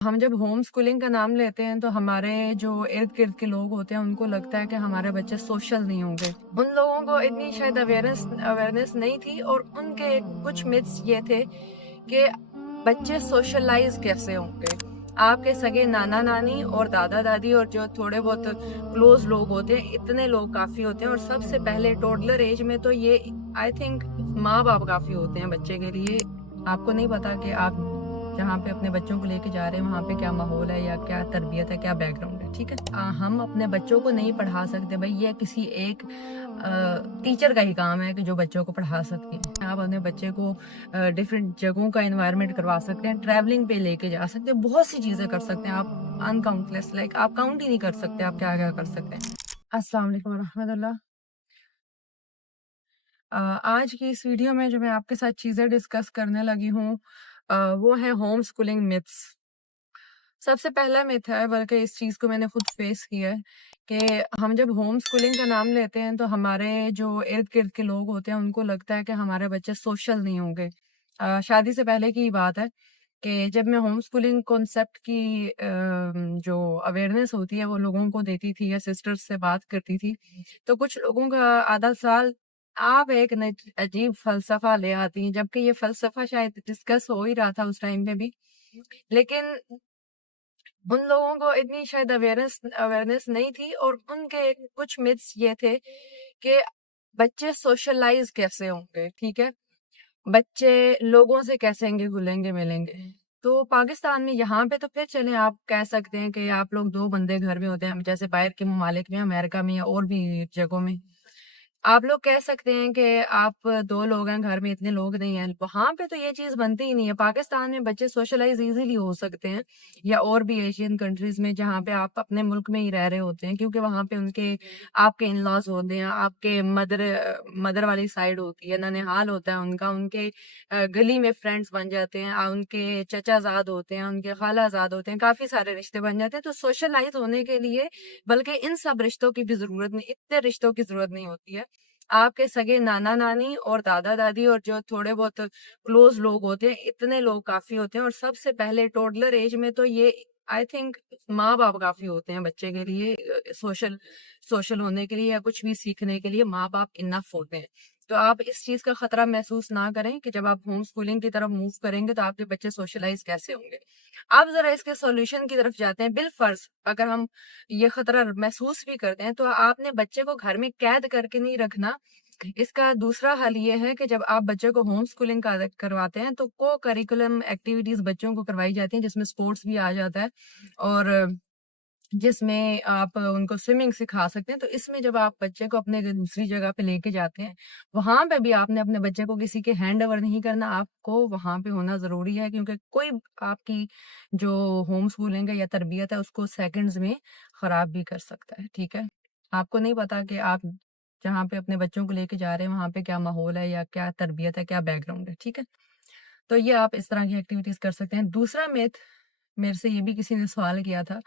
ہم جب home schooling کا نام لیتے ہیں تو ہمارے جو ارد گرد کے لوگ ہوتے ہیں ان کو لگتا ہے کہ ہمارے بچے سوشل نہیں ہوں گے. ان لوگوں کو اتنی شاید اویئرنیس نہیں تھی، اور ان کے کچھ متس یہ تھے کہ بچے سوشلائز کیسے ہوں گے. آپ کے سگے نانا نانی اور دادا دادی اور جو تھوڑے بہت کلوز لوگ ہوتے ہیں، اتنے لوگ کافی ہوتے ہیں. اور سب سے پہلے ٹوڈلر ایج میں تو یہ آئی تھنک ماں باپ کافی ہوتے ہیں بچے کے لیے. آپ کو نہیں پتا کہ آپ جہاں پہ اپنے بچوں کو لے کے جا رہے ہیں وہاں پہ کیا ماحول ہے یا کیا تربیت ہے، کیا بیک گراؤنڈ ہے. ٹھیک ہے، ہم اپنے بچوں کو نہیں پڑھا سکتے بھائی. یہ کسی ایک ٹیچر کا ہی کام ہے کہ جو بچوں کو پڑھا سکتے ہیں. آپ اپنے بچے کو ڈفرینٹ جگہوں کا انوائرمنٹ کروا سکتے ہیں، ٹریولنگ پہ لے کے جا سکتے ہیں، بہت سی چیزیں کر سکتے ہیں. آپ انکاؤنٹلیس، لائک آپ کاؤنٹ ہی نہیں کر سکتے آپ کیا کیا کر سکتے ہیں. السلام علیکم ورحمۃ اللہ. آج کی اس ویڈیو میں جو میں آپ کے ساتھ چیزیں ڈسکس کرنے لگی ہوں وہ ہے ہوم اسکولنگ متس. سب سے پہلا مت ہے، بلکہ اس چیز کو میں نے خود فیس کیا ہے، کہ ہم جب ہوم اسکولنگ کا نام لیتے ہیں تو ہمارے جو ارد گرد کے لوگ ہوتے ہیں ان کو لگتا ہے کہ ہمارے بچے سوشل نہیں ہوں گے. شادی سے پہلے کی بات ہے کہ جب میں ہوم اسکولنگ کانسیپٹ کی جو اویئرنیس ہوتی ہے وہ لوگوں کو دیتی تھی یا سسٹرز سے بات کرتی تھی، تو کچھ لوگوں کا آدھا سال آپ ایک عجیب فلسفہ لے آتی ہیں، جبکہ یہ فلسفہ شاید ڈسکس ہو ہی رہا تھا اس ٹائم پہ بھی. لیکن ان لوگوں کو اتنی شاید اویئرنیس نہیں تھی، اور ان کے کچھ متس یہ تھے کہ بچے سوشلائز کیسے ہوں گے. ٹھیک ہے، بچے لوگوں سے کیسے گھلیں گے ملیں گے. تو پاکستان میں یہاں پہ تو پھر چلیں آپ کہہ سکتے ہیں کہ آپ لوگ دو بندے گھر میں ہوتے ہیں، جیسے باہر کے ممالک میں، امریکہ میں یا اور بھی جگہوں میں آپ لوگ کہہ سکتے ہیں کہ آپ دو لوگ ہیں گھر میں، اتنے لوگ نہیں ہیں. وہاں پہ تو یہ چیز بنتی ہی نہیں ہے. پاکستان میں بچے سوشلائز ایزیلی ہو سکتے ہیں، یا اور بھی ایشین کنٹریز میں جہاں پہ آپ اپنے ملک میں ہی رہ رہے ہوتے ہیں، کیونکہ وہاں پہ ان کے آپ کے ان لاز ہوتے ہیں، آپ کے مدر والی سائڈ ہوتی ہے، ننہال ہوتا ہے ان کا، ان کے گلی میں فرینڈس بن جاتے ہیں، ان کے چچا زاد ہوتے ہیں، ان کے خالہ زاد ہوتے ہیں، کافی سارے رشتے بن جاتے ہیں. تو سوشلائز ہونے کے لیے بلکہ ان سب رشتوں کی بھی ضرورت نہیں، اتنے رشتوں کی ضرورت نہیں ہوتی ہے. آپ کے سگے نانا نانی اور دادا دادی اور جو تھوڑے بہت کلوز لوگ ہوتے ہیں، اتنے لوگ کافی ہوتے ہیں. اور سب سے پہلے ٹوڈلر ایج میں تو یہ آئی تھنک ماں باپ کافی ہوتے ہیں بچے کے لیے. سوشل ہونے کے لیے یا کچھ بھی سیکھنے کے لیے ماں باپ انف ہوتے ہیں. تو آپ اس چیز کا خطرہ محسوس نہ کریں کہ جب آپ ہوم اسکولنگ کی طرف موو کریں گے تو آپ کے بچے سوشلائز کیسے ہوں گے. آپ ذرا اس کے سولوشن کی طرف جاتے ہیں. بالفرض اگر ہم یہ خطرہ محسوس بھی کرتے ہیں تو آپ نے بچے کو گھر میں قید کر کے نہیں رکھنا. اس کا دوسرا حل یہ ہے کہ جب آپ بچے کو ہوم اسکولنگ کرواتے ہیں تو کو کریکولم ایکٹیویٹیز بچوں کو کروائی جاتی ہیں، جس میں سپورٹس بھی آ جاتا ہے، اور جس میں آپ ان کو سوئمنگ سکھا سکتے ہیں. تو اس میں جب آپ بچے کو اپنے دوسری جگہ پہ لے کے جاتے ہیں، وہاں پہ بھی آپ نے اپنے بچے کو کسی کے ہینڈ اوور نہیں کرنا. آپ کو وہاں پہ ہونا ضروری ہے، کیونکہ کوئی آپ کی جو ہوم اسکولنگ ہے یا تربیت ہے اس کو سیکنڈز میں خراب بھی کر سکتا ہے. ٹھیک ہے، آپ کو نہیں پتا کہ آپ جہاں پہ اپنے بچوں کو لے کے جا رہے ہیں وہاں پہ کیا ماحول ہے یا کیا تربیت ہے، کیا بیک گراؤنڈ ہے. ٹھیک ہے، تو یہ آپ اس طرح کی ایکٹیویٹیز کر سکتے ہیں. دوسرا میتھ، میرے سے یہ بھی کسی نے سوال کیا تھا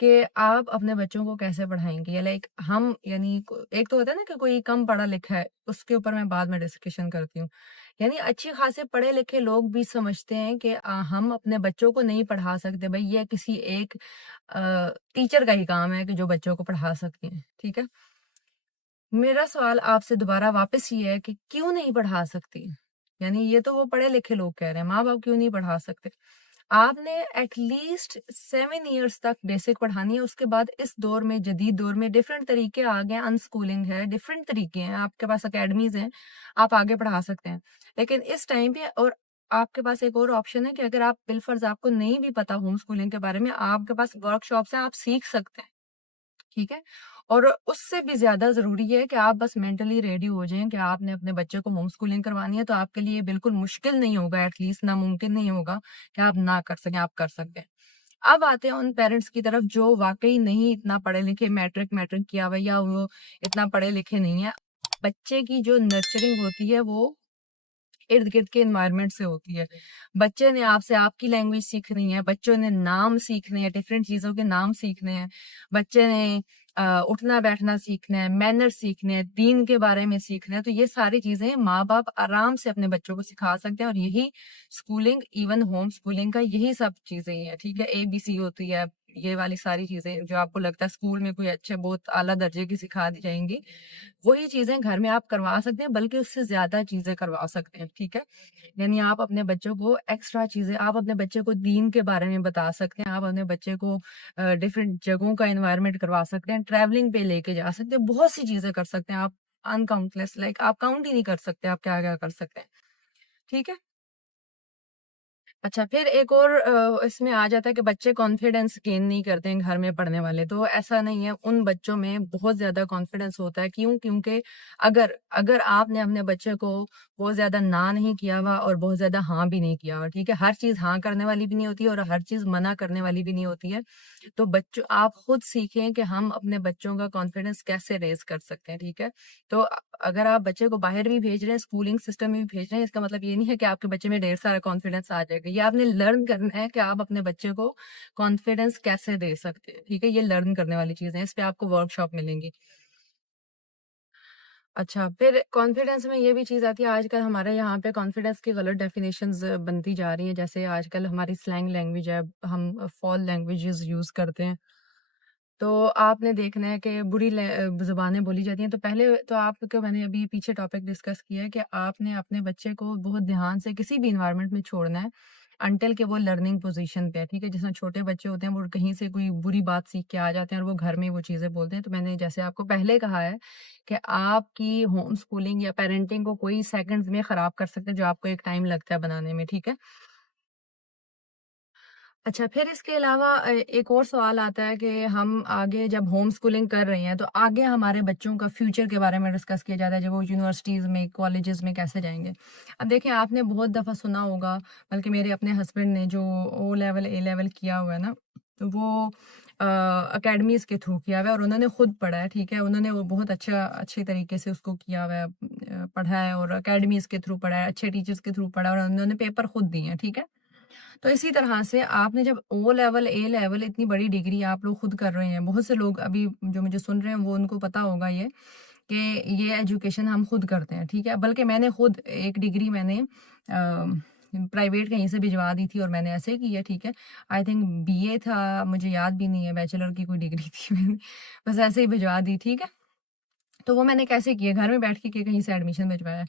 کہ آپ اپنے بچوں کو کیسے پڑھائیں گے. یا لائک ہم، یعنی ایک تو ہوتا ہے نا کہ کوئی کم پڑھا لکھا ہے، اس کے اوپر میں بعد میں ڈسکشن کرتی ہوں. یعنی اچھی خاصے پڑھے لکھے لوگ بھی سمجھتے ہیں کہ ہم اپنے بچوں کو نہیں پڑھا سکتے بھائی. یہ کسی ایک ٹیچر کا ہی کام ہے کہ جو بچوں کو پڑھا سکتے ہیں. ٹھیک ہے، میرا سوال آپ سے دوبارہ واپس یہ ہے کہ کیوں نہیں پڑھا سکتی. یعنی یہ تو وہ پڑھے لکھے لوگ کہہ رہے ہیں، ماں باپ کیوں نہیں پڑھا سکتے. آپ نے ایٹ لیسٹ 7 ایئرس تک بیسک پڑھانی ہے. اس کے بعد اس دور میں، جدید دور میں ڈفرینٹ طریقے آ گئے، ان اسکولنگ ہے، ڈفرینٹ طریقے ہیں، آپ کے پاس اکیڈمیز ہیں، آپ آگے پڑھا سکتے ہیں. لیکن اس ٹائم پہ اور آپ کے پاس ایک اور آپشن ہے کہ اگر آپ بالفرض آپ کو نہیں بھی پتا ہوم اسکولنگ کے بارے میں، آپ کے پاس ورک شاپس ہیں، آپ سیکھ سکتے ہیں. ٹھیک ہے، اور اس سے بھی زیادہ ضروری ہے کہ آپ بس مینٹلی ریڈی ہو جائیں کہ آپ نے اپنے بچے کو ہوم اسکولنگ کروانی ہے. تو آپ کے لیے بالکل مشکل نہیں ہوگا، ایٹ لیسٹ ناممکن نہیں ہوگا کہ آپ نہ کر سکیں، آپ کر سکتے ہیں. اب آتے ہیں ان پیرنٹس کی طرف جو واقعی نہیں اتنا پڑھے لکھے، میٹرک کیا ہوا یا وہ اتنا پڑھے لکھے نہیں ہیں. بچے کی جو نرچرنگ ہوتی ہے وہ ارد گرد کے انوائرمنٹ سے ہوتی ہے. بچے نے آپ سے آپ کی لینگویج سیکھنی ہے، بچوں نے نام سیکھنے ہیں، ڈفرینٹ چیزوں کے نام سیکھنے ہیں، بچے نے اٹھنا بیٹھنا سیکھنا ہے، مینر سیکھنے ہیں، دین کے بارے میں سیکھنا ہے، تو یہ ساری چیزیں ماں باپ آرام سے اپنے بچوں کو سکھا سکتے ہیں، اور یہی اسکولنگ، ایون ہوم اسکولنگ کا یہی سب چیزیں ہی ہیں، ٹھیک ہے. ABC ہوتی ہے، یہ والی ساری چیزیں جو آپ کو لگتا ہے اسکول میں کوئی اچھے بہت اعلیٰ درجے کی سکھا دی جائیں گی، وہی چیزیں گھر میں آپ کروا سکتے ہیں، بلکہ اس سے زیادہ چیزیں کروا سکتے ہیں، ٹھیک ہے. یعنی آپ اپنے بچوں کو ایکسٹرا چیزیں، آپ اپنے بچے کو دین کے بارے میں بتا سکتے ہیں، آپ اپنے بچے کو ڈفرینٹ جگہوں کا انوائرمنٹ کروا سکتے ہیں، ٹریولنگ پہ لے کے جا سکتے ہیں، بہت سی چیزیں کر سکتے ہیں آپ، انکاؤنٹلیس، لائک آپ کاؤنٹ ہی نہیں کر سکتے آپ کیا کیا کر سکتے ہیں، ٹھیک ہے. اچھا، پھر ایک اور اس میں آ جاتا ہے کہ بچے کانفیڈینس گین نہیں کرتے ہیں گھر میں پڑھنے والے، تو ایسا نہیں ہے، ان بچوں میں بہت زیادہ کانفیڈینس ہوتا ہے. کیونکہ اگر آپ نے اپنے بچے کو بہت زیادہ نہ نہیں کیا ہوا اور بہت زیادہ ہاں بھی نہیں کیا ہوا، ٹھیک ہے، ہر چیز ہاں کرنے والی بھی نہیں ہوتی ہے اور ہر چیز منع کرنے والی بھی نہیں ہوتی ہے، تو بچوں آپ خود سیکھیں کہ ہم اپنے بچوں کا کانفیڈینس کیسے ریز کر سکتے ہیں، ٹھیک ہے. تو اگر آپ بچے کو باہر بھی بھیج رہے ہیں، اسکولنگ سسٹم میں بھی بھیج رہے ہیں، اس کا مطلب یہ نہیں ہے کہ آپ کے بچے میں ڈھیر سارا کانفیڈینس آ جائے گا. یہ آپ نے لرن کرنا ہے کہ آپ اپنے بچے کو کانفیڈینس کیسے دے سکتے ہیں، ٹھیک ہے. یہ لرن کرنے والی چیزیں ہیں، اس پہ آپ کو ورک شاپ ملیں گی. اچھا، پھر کانفیڈینس میں یہ بھی چیز آتی ہے، آج کل ہمارے یہاں پہ کانفیڈینس کی غلط ڈیفینیشنز بنتی جا رہی ہیں، جیسے آج کل ہماری سلینگ لینگویج ہے، ہم فال لینگویجز یوز کرتے ہیں، تو آپ نے دیکھنا ہے کہ بری زبانیں بولی جاتی ہیں. تو پہلے تو آپ کو میں نے ابھی پیچھے ٹاپک ڈسکس کیا ہے کہ آپ نے اپنے بچے کو بہت دھیان سے کسی بھی انوائرمنٹ میں چھوڑنا ہے انٹل کہ وہ لرننگ پوزیشن پہ ہے، ٹھیک ہے. جس میں چھوٹے بچے ہوتے ہیں وہ کہیں سے کوئی بری بات سیکھ کے آ جاتے ہیں اور وہ گھر میں وہ چیزیں بولتے ہیں. تو میں نے جیسے آپ کو پہلے کہا ہے کہ آپ کی ہوم اسکولنگ یا پیرنٹنگ کو کوئی سیکنڈز میں خراب کر سکتے ہیں، جو آپ کو ایک ٹائم لگتا ہے بنانے میں، ٹھیک ہے. اچھا، پھر اس کے علاوہ ایک اور سوال آتا ہے کہ ہم آگے جب ہوم اسکولنگ کر رہے ہیں تو آگے ہمارے بچوں کا فیوچر کے بارے میں ڈسکس کیا جاتا ہے، جب وہ یونیورسٹیز میں، کالجز میں کیسے جائیں گے. اب دیکھیں، آپ نے بہت دفعہ سنا ہوگا، بلکہ میرے اپنے ہسبینڈ نے جو او لیول اے لیول کیا ہوا ہے نا، وہ اکیڈمیز کے تھرو کیا ہوا ہے اور انہوں نے خود پڑھا ہے، ٹھیک ہے. انہوں نے وہ بہت اچھے طریقے سے اس کو کیا ہوا ہے، پڑھا ہے اور اکیڈمیز کے تھرو پڑھا ہے، اچھے ٹیچرز کے تھرو پڑھا ہے اور انہوں نے پیپر خود دیے ہیں، ٹھیک ہے. تو اسی طرح سے آپ نے جب او لیول، اے لیول، اتنی بڑی ڈگری آپ لوگ خود کر رہے ہیں، بہت سے لوگ ابھی جو مجھے سن رہے ہیں وہ ان کو پتا ہوگا یہ کہ یہ ایجوکیشن ہم خود کرتے ہیں، ٹھیک ہے. بلکہ میں نے خود ایک ڈگری میں نے پرائیویٹ کہیں سے بھجوا دی تھی اور میں نے ایسے کی ہے، ٹھیک ہے. آئی تھنک BA تھا، مجھے یاد بھی نہیں ہے، بیچلر کی کوئی ڈگری تھی، میں نے بس ایسے ہی بھجوا دی، ٹھیک ہے. تو وہ میں نے کیسے کیا، گھر میں بیٹھ کے کہیں سے ایڈمیشن بھجوایا.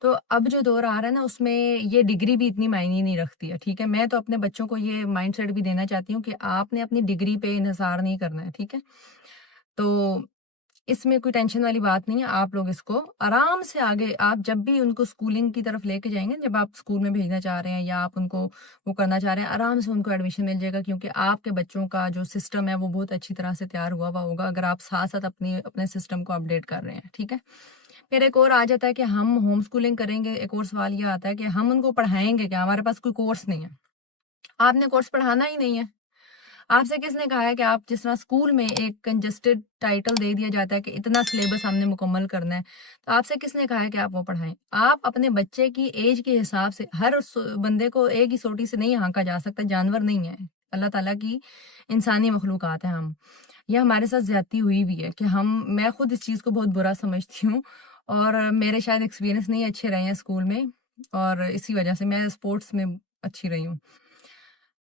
تو اب جو دور آ رہا ہے نا، اس میں یہ ڈگری بھی اتنی معنی نہیں رکھتی ہے، ٹھیک ہے. میں تو اپنے بچوں کو یہ مائنڈ سیٹ بھی دینا چاہتی ہوں کہ آپ نے اپنی ڈگری پہ انحصار نہیں کرنا ہے، ٹھیک ہے. تو اس میں کوئی ٹینشن والی بات نہیں ہے، آپ لوگ اس کو آرام سے آگے، آپ جب بھی ان کو اسکولنگ کی طرف لے کے جائیں گے، جب آپ اسکول میں بھیجنا چاہ رہے ہیں یا آپ ان کو وہ کرنا چاہ رہے ہیں، آرام سے ان کو ایڈمیشن مل جائے گا، کیونکہ آپ کے بچوں کا جو سسٹم ہے وہ بہت اچھی طرح سے تیار ہوا ہوگا، اگر آپ ساتھ ساتھ اپنے سسٹم کو اپڈیٹ کر رہے ہیں، ٹھیک ہے. پھر ایک اور آ جاتا ہے کہ ہم ہوم اسکولنگ کریں گے، ایک اور سوال یہ آتا ہے کہ ہم ان کو پڑھائیں گے کہ ہمارے پاس کوئی کورس نہیں ہے. آپ نے کورس پڑھانا ہی نہیں ہے. آپ سے کس نے کہا ہے کہ آپ جس طرح اسکول میں ایک کنجسٹڈ ٹائٹل دے دیا جاتا ہے کہ اتنا سلیبس ہم نے مکمل کرنا ہے، تو آپ سے کس نے کہا ہے کہ آپ وہ پڑھائیں. آپ اپنے بچے کی ایج کے حساب سے، ہر بندے کو ایک ہی سوٹی سے نہیں ہانکا جا سکتا، جانور نہیں ہے، اللہ تعالیٰ کی انسانی مخلوقات ہیں ہم. یہ ہمارے ساتھ زیادتی ہوئی بھی ہے کہ میں خود اس چیز کو بہت برا سمجھتی ہوں، اور میرے شاید ایکسپیرینس نہیں اچھے رہے ہیں اسکول میں، اور اسی وجہ سے میں اسپورٹس میں اچھی رہی ہوں.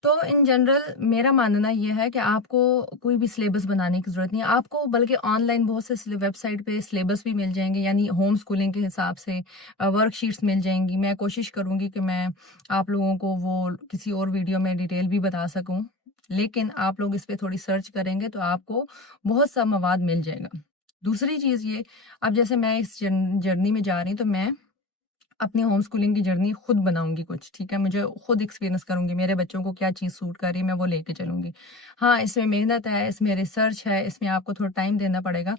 تو ان جنرل میرا ماننا یہ ہے کہ آپ کو کوئی بھی سلیبس بنانے کی ضرورت نہیں ہے. آپ کو بلکہ آن لائن بہت سے ویب سائٹ پہ سلیبس بھی مل جائیں گے، یعنی ہوم اسکولنگ کے حساب سے ورک شیٹس مل جائیں گی. میں کوشش کروں گی کہ میں آپ لوگوں کو وہ کسی اور ویڈیو میں ڈیٹیل بھی بتا سکوں، لیکن آپ لوگ اس پہ تھوڑی سرچ کریں گے تو آپ کو بہت سا مواد مل جائے گا. دوسری چیز یہ، اب جیسے میں اس جرنی میں جا رہی ہوں تو میں اپنی ہوم اسکولنگ کی جرنی خود بناؤں گی کچھ، ٹھیک ہے. مجھے خود ایکسپیرینس کروں گی، میرے بچوں کو کیا چیز سوٹ کر رہی ہے میں وہ لے کے چلوں گی. ہاں، اس میں محنت ہے، اس میں ریسرچ ہے، اس میں آپ کو تھوڑا ٹائم دینا پڑے گا،